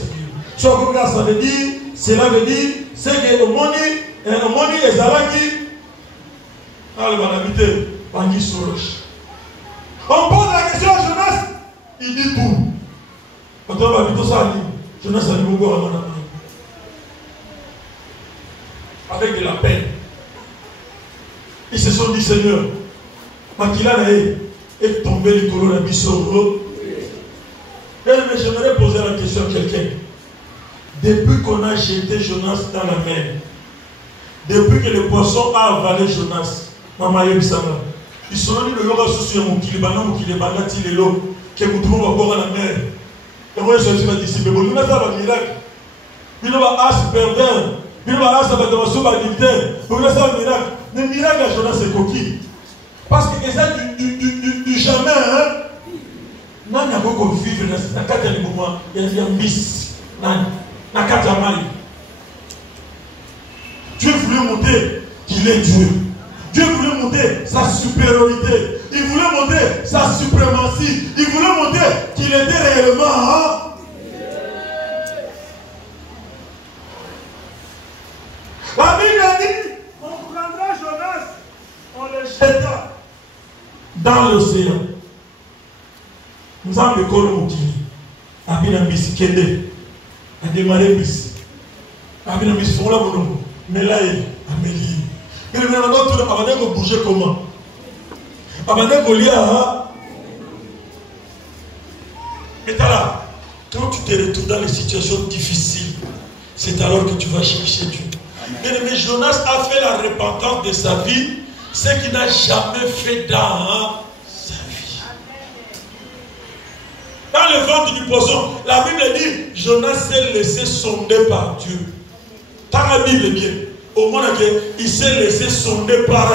Soit comme ça veut dire, cela veut dire, c'est que le moni est Zalaki. Ah, le banalité, Bangui Soros. On pose la question à Jonas, il dit tout. Quand on va vite ça, Jonas a dit beaucoup à mon ami. Avec de la peine. Ils se sont dit, Seigneur, Makila est tombé du colon à Bissoro. Mais j'aimerais poser la question à quelqu'un. Depuis qu'on a jeté Jonas dans la mer, depuis que le poisson a avalé Jonas, Maman Yebisama, ils sont venus de l'eau sur mon kilibana, Tilelo, que nous devons boire à la mer. Et moi, je suis disciple. Nous n'avons pas de miracle. Nous n'avons pas de pervers. Nous n'avons pas de miracle. Nous n'avons pas de miracle. Le miracle à Jonas, c'est coquille. Parce que c'est du jamais, hein. Non, il y a beaucoup de vivre dans la carte de moment. Il y a un bis. Dans la carte de Marie. Dieu voulait montrer qu'il est Dieu. Dieu voulait montrer sa supériorité. Il voulait montrer sa suprématie. Il voulait montrer qu'il était réellement. Hein? La Bible a dit, on prendra Jonas, on le jeta dans l'océan. Nous avons le colon qui a bien un bis qui a démarré bis. A bien un bis pour la bonne. Mais là, il a mélié. Mais le maintenant, tout le monde va bouger comment? Mais là, quand tu te retrouves dans les situations difficiles, c'est alors que tu vas chercher Dieu. Mais Jonas a fait la repentance de sa vie, ce qu'il n'a jamais fait dans sa vie. Dans le ventre du poisson, la Bible dit, Jonas s'est laissé sonder par Dieu. Dans la Bible, bien, au moins il s'est laissé sonder par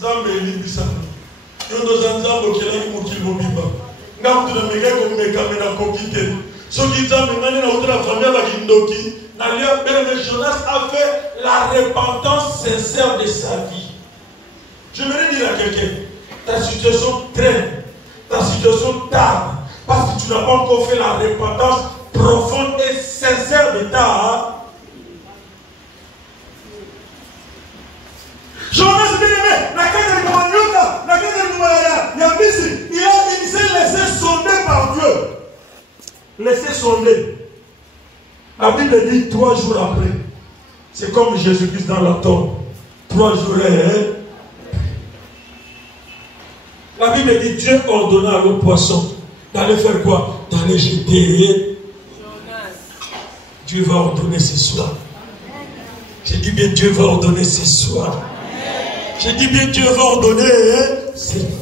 Zambé Libisa. Nous nous avons dit que nous avons Jonas a fait la repentance sincère de sa vie. Je voudrais dire à quelqu'un, ta situation traîne, ta situation tarde, parce que tu n'as pas encore fait la repentance profonde et sincère de ta. Jonas bien-aimé, il s'est laissé sonder par Dieu. Laissé sonder. La Bible dit 3 jours après. C'est comme Jésus-Christ dans la tombe. 3 jours après. La Bible dit Dieu ordonna au poisson d'aller faire quoi? D'aller jeter. Dieu va ordonner ce soir. J'ai dit bien Dieu va ordonner ce soir. J'ai dit bien Dieu va ordonner.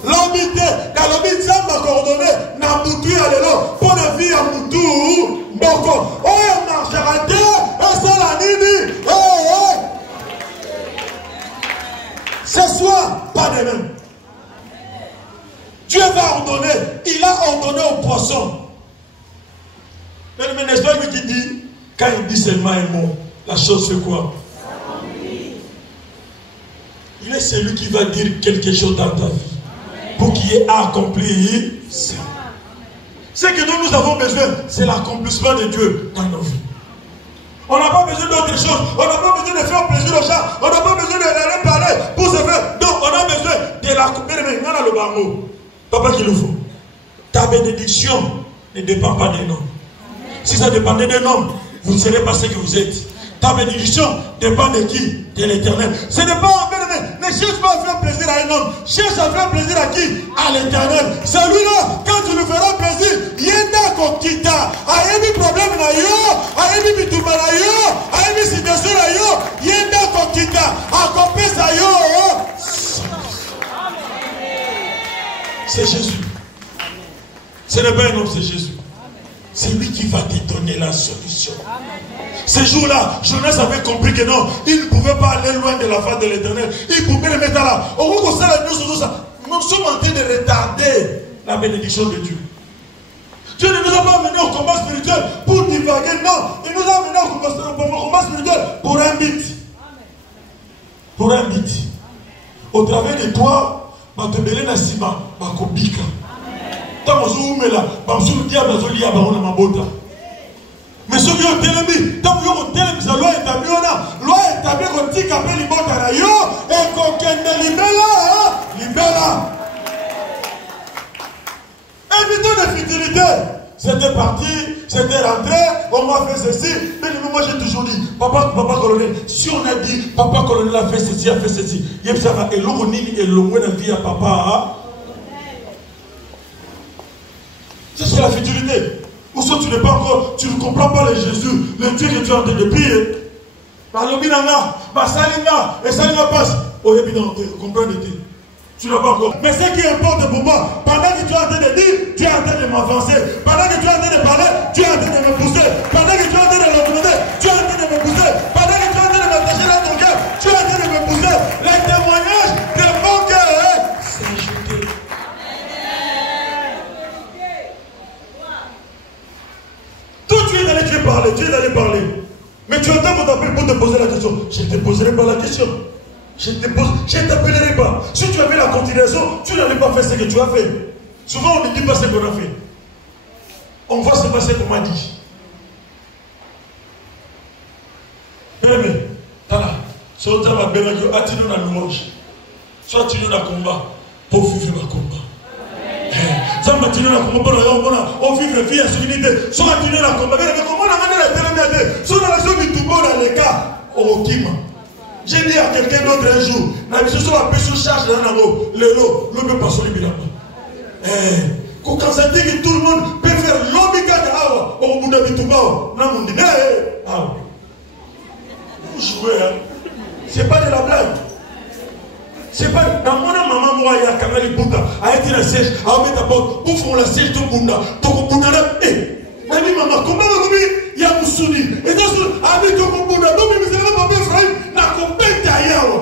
L'hommité, car l'hommité m'a coordonné. N'a moutu à l'élo. Pour la vie à moutu. Boko. Oh, marchera Dieu. Et ça la nini. Ce soir, pas de même. Dieu va ordonner. Il a ordonné au poisson. Mais n'est-ce pas lui qui dit, quand il dit seulement un mot, la chose c'est quoi? Il est celui qui va dire quelque chose dans ta vie pour qu'il ait accompli ça. Ce que nous avons besoin, c'est l'accomplissement de Dieu dans nos vies. On n'a pas besoin d'autre chose. On n'a pas besoin de faire plaisir aux gens. On n'a pas besoin d'aller parler pour se faire. Donc on a besoin de l'accomplir. On a le barreau. Papa qu'il nous faut. Ta bénédiction ne dépend pas d'un homme. Si ça dépendait d'un homme, vous ne serez pas ce que vous êtes. Ta bénédiction dépend de qui? De l'Éternel. Ce n'est pas ne cherche pas à faire plaisir à un homme. Cherche à faire plaisir à qui? À l'Éternel. Celui-là, quand tu lui feras plaisir, yenda kokita. Ayebi problème na yo, ayebi bituma na yo, ayebi situation na yo, yenda kokita. Accomplis à yo. C'est Jésus. Ce n'est pas un homme, c'est Jésus. C'est lui qui va te donner la solution. Ce jour-là, Jonas avait compris que non, il ne pouvait pas aller loin de la face de l'Éternel. Il pouvait le mettre là. Nous sommes en train de retarder la bénédiction de Dieu. Dieu ne nous a pas amenés au combat spirituel pour divaguer. Non, il nous a amenés au combat spirituel pour un but. pour un but. Au travers de toi, ma te belé na sima, ma kobika. Tant que vous me la, ma sous le diable, ma lia, ma bota. Mais ceux qui ont télémi, tant que vous avez télémi, la loi établie, loi établie qu'on dit qu'après les bottes à la yo, et qu'on kende libella. Évitons la futilité. C'était parti, c'était rentré, on m'a fait ceci. Mais moi j'ai toujours dit, papa colonel, si on a dit, papa colonel a fait ceci, il y a et l'oronil et le moins de vie à papa. C'est la futilité. Ou soit tu n'es pas encore, tu ne comprends pas le Jésus, le Dieu que tu es en train de prier. Malobinanga, Masalina, et ça ne passe. Oh, et bien, comprenez-vous. Tu n'as pas encore. Mais ce qui importe pour moi, pendant que tu es en train de dire, tu es en train de m'avancer. Pendant que tu es en train de parler, tu es en train de me pousser. Pendant que tu es en train de le demander, tu es en train de me pousser. Pendant que tu es en train de m'attacher dans ton cœur, tu es en train de me pousser. Les témoignages de mon cœur s'ajouter. Tout tu es allé parler. Mais tu attends qu'on t'appelle pour te poser la question. Je ne te poserai pas la question. Je ne t'appellerai pas. Si tu avais la continuation, tu n'allais pas faire ce que tu as fait. Souvent, on ne dit pas ce qu'on a fait. On va se passer comme on a dit. Mais, tala, soit tu as bien dit, attends-nous dans le louange. Soit tu nous dans le combat pour vivre le combat. Soit tu nous dans le combat pour vivre la vie à souvenir. Soit tu nous dans le combat. Mais comment on a amené la télé? Soit dans la zone du Toubo, dans les cas, au Kima. J'ai dit à quelqu'un d'autre un jour, je suis un peu sur charge dans l'eau, l'eau peut pas sur le bilan. Quand ça dit que tout le monde peut faire l'obligation au bout de tout bas, non, on dit, vous jouez, hein. C'est pas de la blague. C'est pas, dans mon maman, moi, il y a Kamali Bouddha, a été la siège, a mis d'abord, où font la siège de Bouddha, donc Bouddha là, Nani maman, comment il y a Moussouni, et dans ce, avec ton Bouddha, donc il me dit, pas bien frère, n'a compris d'ailleurs.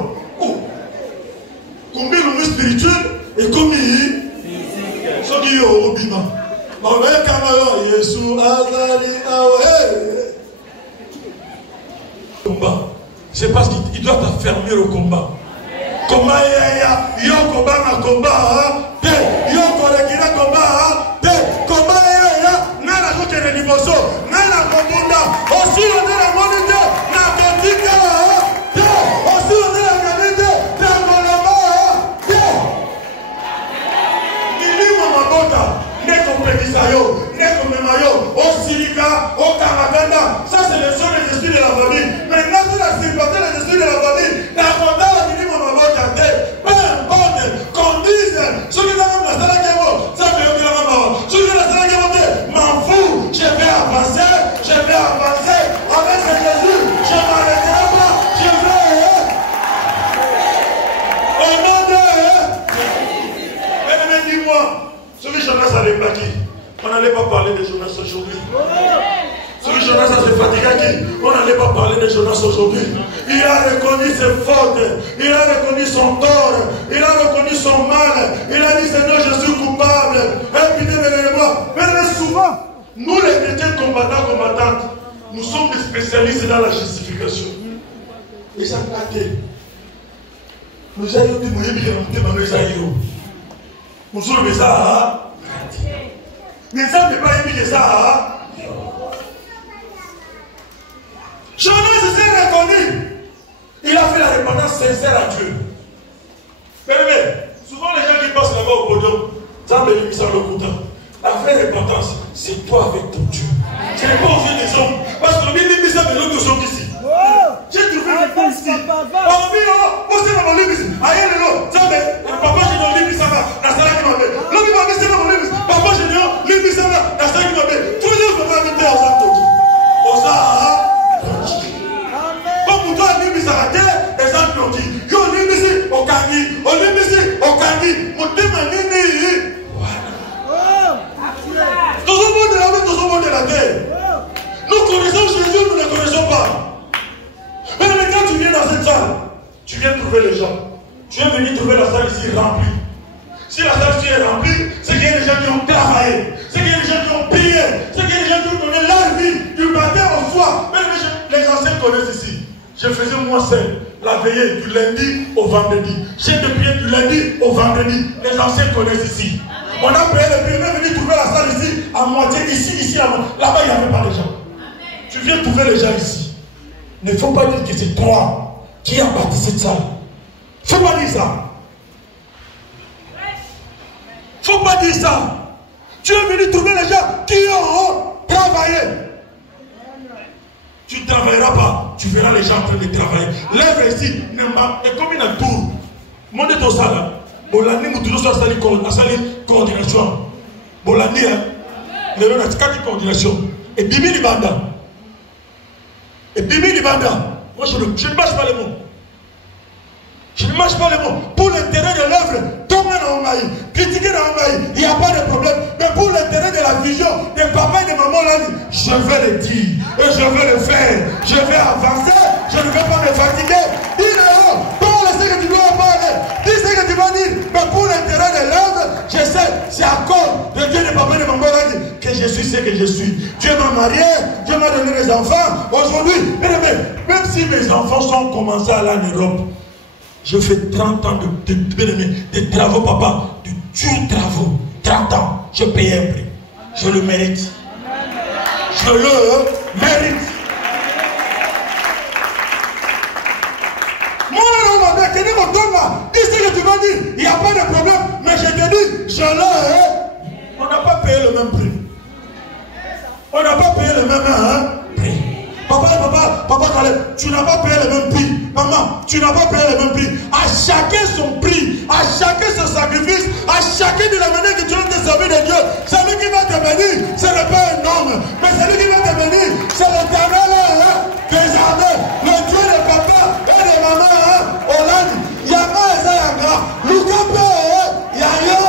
Combien le monde spirituel et combien ce qui est au bima. Maman, Kamala, Yesu, Azali, combat. C'est parce qu'il doit t'affermir au combat. Combat, il y a un combat, un combat, il y a un combat, combat, nana kote na liboso nana kobunda aussi on est la monité na kotika aussi on est la monité na kolama nilimo mabota neko pedisayo neko memayo osilika okamatanda. Ça c'est les hommes des esprits de la famille. Maintenant c'est la sympathie des esprits de la famille na kondala nilimo mabota te peu importe qu'on dise ce qui dans la salle kemo ça fait aucun maman ce qui dans la salle kemo m'en fous, je vais avancer avec ce Jésus, je ne m'arrêterai pas, je vais au nom de mais dis-moi, celui Jonas a déplaqué, on n'allait pas parler de Jonas aujourd'hui. Celui Jonas a se fatigué, on n'allait pas parler de Jonas aujourd'hui. Il a reconnu ses fautes, il a reconnu son tort, il a reconnu son mal, il a dit Seigneur, je suis coupable, moi. Mais souvent, nous les chrétiens combattantes, nous sommes des spécialistes dans la justification. Et ça a été. Nous avons dit, nous sommes des ça. Mais ça ne peut pas éviter ça. Jonas s'est reconnu. Il a fait la repentance sincère à Dieu. Mais souvent les gens qui passent là-bas au podium, ça me dit ça le coup. La vraie repentance, c'est toi avec ton Dieu. Ce n'est pas aux yeux des hommes. Parce que l'homme dit ça de l'autre chose ici. J'ai trouvé une réponse ici. On dit, oh, c'est dans mon livre ici. Aïe, non, ça fait. Papa, j'ai dans le livre, ça va. La salle qui m'a fait. L'homme m'a dit, c'est dans mon livre. Papa, j'ai dans le livre, ça va. La salle qui m'a fait. Tous les jours, je vais inviter à ça. Au ça, comme pour toi, le livre, ça va. Exemple, on dit, yo, le livre ici, au Kani. Au livre ici, au Kani. Mon témoignage. Tout le monde est là, tout le monde est la terre. Nous connaissons Jésus, nous ne connaissons pas. Mais quand tu viens dans cette salle, tu viens trouver les gens. Tu es venu trouver la salle ici remplie. Si la salle ici est remplie, c'est qu'il y a des gens qui ont travaillé, c'est qu'il y a des gens qui ont payé, c'est qu'il y a des gens qui ont donné leur vie du matin au soir. Mais les anciens connaissent ici. Je faisais moi seul la veillée du lundi au vendredi. Chaîne de prière du lundi au vendredi. Les anciens connaissent ici. On a payé le prix, même venu trouver la salle ici, à moitié, ici, là-bas, il n'y avait pas de gens. Tu viens trouver les gens ici. Il ne faut pas dire que c'est toi qui as bâti cette salle. Il ne faut pas dire ça. Il ne faut pas dire ça. Tu es venu trouver les gens qui ont travaillé. Tu ne travailleras pas. Tu verras les gens en train de travailler. Lève ici. C'est comme une tour. Monte ton salle. Bolani mutuno so asali coordination. Bolani le rona tikati coordination. Et Bimi Libanda. Et Bimi Libanda. Moi je ne mâche pas les mots. Je ne mâche pas les mots. Pour l'intérêt de l'œuvre, critiquer il n'y a pas de problème. Mais pour l'intérêt de la vision des papas et des mamans, là, je vais le dire. Et je vais le faire. Je vais avancer. Je ne vais pas me fatiguer. Dis-le. Parle ce que tu dois parler. Dis ce que tu vas dire. Mais pour l'intérêt de l'œuvre, je sais, c'est à cause de Dieu des papas et des mamans là, que je suis ce que je suis. Dieu m'a marié. Dieu m'a donné des enfants. Aujourd'hui, même si mes enfants sont commencés à aller en Europe, je fais 30 ans de travaux, papa, de durs travaux. 30 ans, je paye un prix. Je le mérite. Je le mérite. Moi, on m'a tenu mon don là. Dis ce que tu vas dire. Il n'y a pas de problème. Mais je te dis, je le. On n'a pas payé le même prix. On n'a pas payé le même prix. Papa Caleb, tu n'as pas payé le même prix. Maman, tu n'as pas payé le même prix. À chacun son prix, à chacun son sacrifice, à chacun de la manière que tu as te servir de Dieu. Celui qui va te bénir, ce n'est pas un homme, mais celui qui va te bénir, c'est l'Éternel des armées, le Dieu de papa et de maman. Hollande, Yama Zayanga, Lukape, Yayo.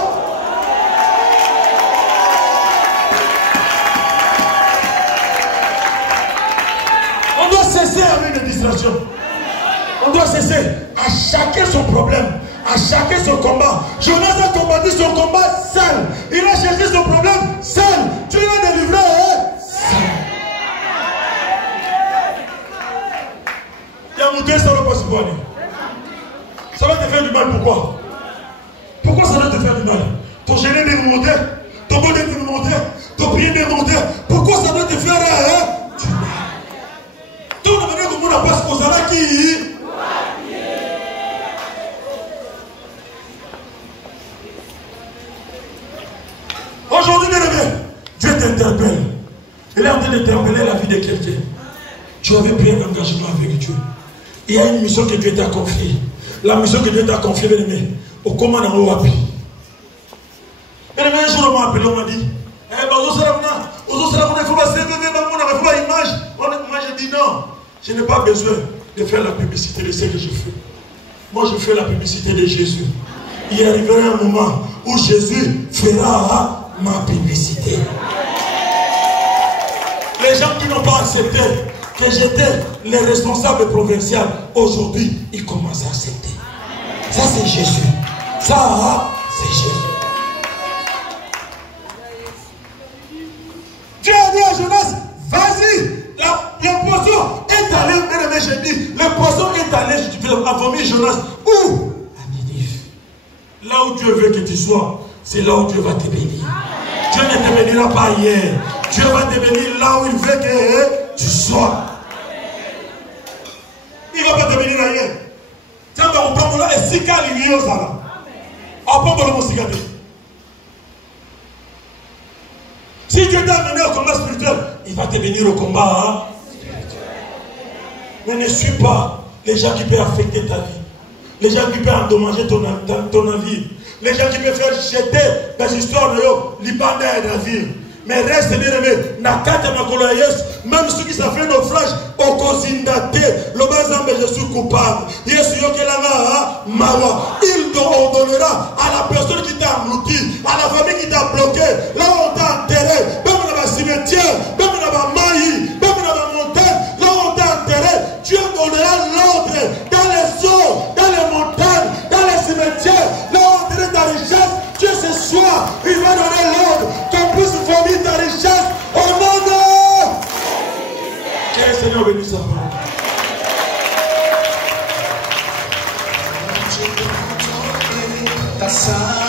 On doit cesser avec les distractions. On doit cesser. À chacun son problème. À chacun son combat. Jonas a combattu son combat seul. Il a cherché son problème seul. Tu l'as délivré seul. Il y a monté, ça ne va pas se voir. Ça va te faire du mal. Pourquoi? Pourquoi ça va te faire du mal? Ton gêné est remonté. Ton bonheur est remonté. Ton prière est remonté. Pourquoi ça doit te faire du mal? Tout le monde comme on a pas ce qu'on a qui. Aujourd'hui, Dieu t'interpelle. Il est en train d'interpeller la vie de quelqu'un. Tu avais pris un engagement avec Dieu. Il y a une mission que Dieu t'a confiée. La mission que Dieu t'a confiée, bien aimé, au commandant au Wapi. Bien aimé, un jour, on m'a appelé, on m'a dit, il faut pas s'élever, image. Moi, j'ai dit non. Je n'ai pas besoin de faire la publicité de ce que je fais. Moi, je fais la publicité de Jésus. Il arrivera un moment où Jésus fera ma publicité. Les gens qui n'ont pas accepté que j'étais les responsables provinciaux, aujourd'hui, ils commencent à accepter. Ça, c'est Jésus. Ça, c'est Jésus. Dieu a dit à Jonas, vas-y. Le poisson est allé, bien j'ai dit, le poisson est allé, à vomir Jonas. Où? À Ninive. Là où Dieu veut que tu sois, c'est là où Dieu va te bénir. Dieu ne te bénira pas hier. Dieu va te bénir là où il veut que tu sois. Il ne va pas te bénir ailleurs. Tiens, on prend là et si calme, il y a ça. On prend le mot cigarette. Si Dieu t'a amené au combat spirituel, il va te bénir au combat spirituel. Mais ne suis pas les gens qui peuvent affecter ta vie. Les gens qui peuvent endommager ton avis. Les gens qui peuvent faire jeter des histoires de l'Ibanda et la vie. Mais reste bien aimé. Même ceux qui s'ont fait naufrage, au Kozindate, le bazambe, je suis coupable. Il ordonnera à la personne qui t'a englouti, à la famille qui t'a bloqué, là où on t'a enterré, même dans le cimetière, même dans la maille, même dans la montagne, là où on t'a enterré, Dieu donnera l'ordre dans les eaux, dans les montagnes, dans les cimetières, là où on enterré ta richesse. Dieu ce soir, il va donner l'ordre qu'on puisse vomir ta richesse au nom de... Que le Seigneur bénisse sa parole. Seigneur.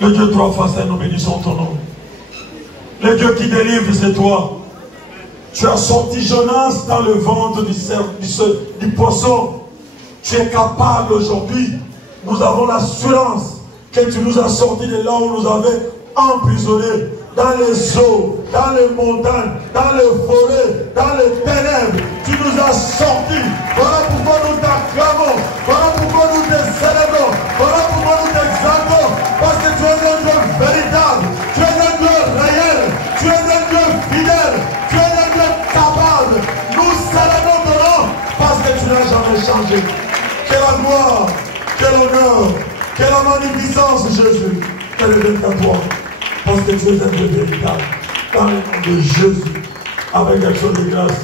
Le Dieu trois faces, nous bénissons ton nom. Le Dieu qui délivre, c'est toi. Tu as sorti Jonas dans le ventre du poisson. Tu es capable aujourd'hui. Nous avons l'assurance que tu nous as sortis de là où nous avons emprisonnés, dans les eaux, dans les montagnes, dans les forêts, dans les ténèbres. Tu nous as sortis. Voilà pourquoi nous t'acclamons. Voilà pourquoi nous te célébrons. Voilà pourquoi nous t'exaltons. Parce que tu es un Dieu véritable. Tu es un Dieu réel. Tu es un Dieu fidèle. Tu es un Dieu capable. Nous célébrons ton nom parce que tu n'as jamais changé. Que la gloire, que l'honneur, que la magnificence, Jésus, te revienne à toi. Parce que tu es un Dieu véritable. Dans le nom de Jésus, avec action de grâce,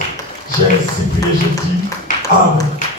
j'ai ainsi prié, je dis Amen.